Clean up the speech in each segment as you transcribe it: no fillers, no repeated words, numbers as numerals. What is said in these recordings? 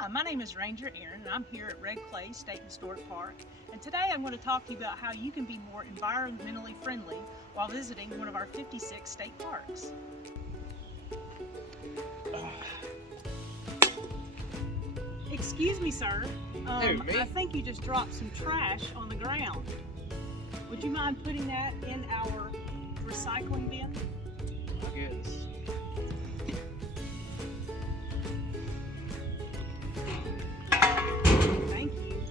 Hi, my name is Ranger Erin, and I'm here at Red Clay State Historic Park. And today I'm going to talk to you about how you can be more environmentally friendly while visiting one of our 56 state parks. Excuse me, sir. I think you just dropped some trash on the ground. Would you mind putting that in our recycling bin? I guess. Thank you.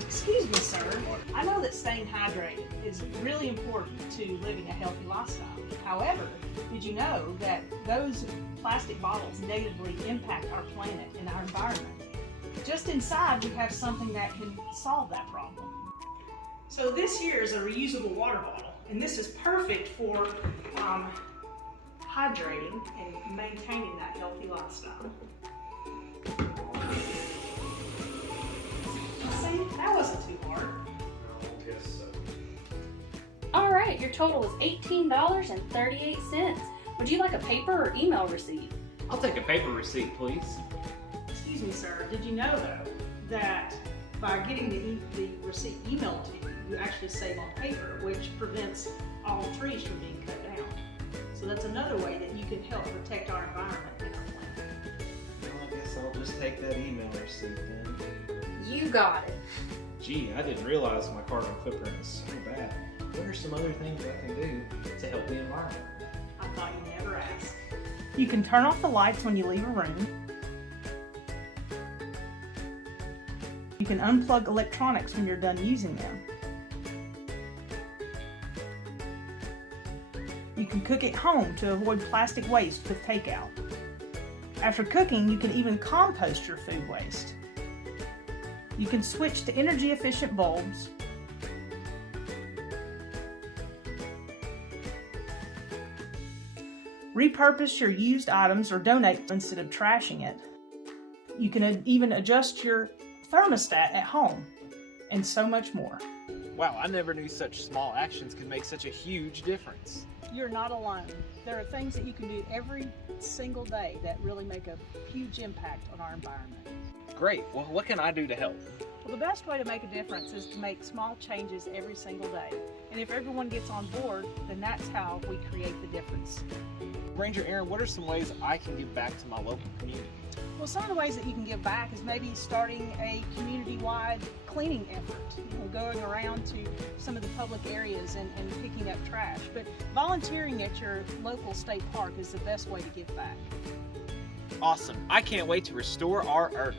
Excuse me, sir. I know that staying hydrated is really important to living a healthy lifestyle. However, did you know that those plastic bottles negatively impact our planet and our environment? Just inside, we have something that can solve that problem. So this here is a reusable water bottle, and this is perfect for hydrating and maintaining that healthy lifestyle. See, that wasn't too hard. I guess so. All right, your total is $18.38. Would you like a paper or email receipt? I'll take a paper receipt, please. Excuse me, sir. Did you know, though, that by getting the receipt emailed to you, you actually save on paper, which prevents all trees from being cut down. So that's another way that you can help protect our environment and our planet. Well, I guess I'll just take that email receipt then. You got it. Gee, I didn't realize my carbon footprint is so bad. What are some other things I can do to help the environment? I thought you never asked. You can turn off the lights when you leave a room. You can unplug electronics when you're done using them. You can cook at home to avoid plastic waste with takeout. After cooking, you can even compost your food waste. You can switch to energy efficient bulbs. Repurpose your used items or donate instead of trashing it. You can even adjust your thermostat at home, and so much more. Wow, I never knew such small actions could make such a huge difference. You're not alone. There are things that you can do every single day that really make a huge impact on our environment. Great. Well, what can I do to help? Well, the best way to make a difference is to make small changes every single day. And if everyone gets on board, then that's how we create the difference. Ranger Erin, what are some ways I can give back to my local community? Well, some of the ways that you can give back is maybe starting a community-wide cleaning effort, going around to some of the public areas and picking up trash. But volunteering at your local state park is the best way to give back. Awesome. I can't wait to restore our Earth.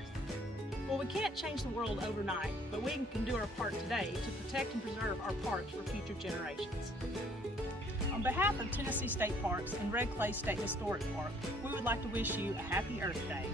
Well, we can't change the world overnight, but we can do our part today to protect and preserve our parks for future generations. On behalf of Tennessee State Parks and Red Clay State Historic Park, we would like to wish you a happy Earth Day.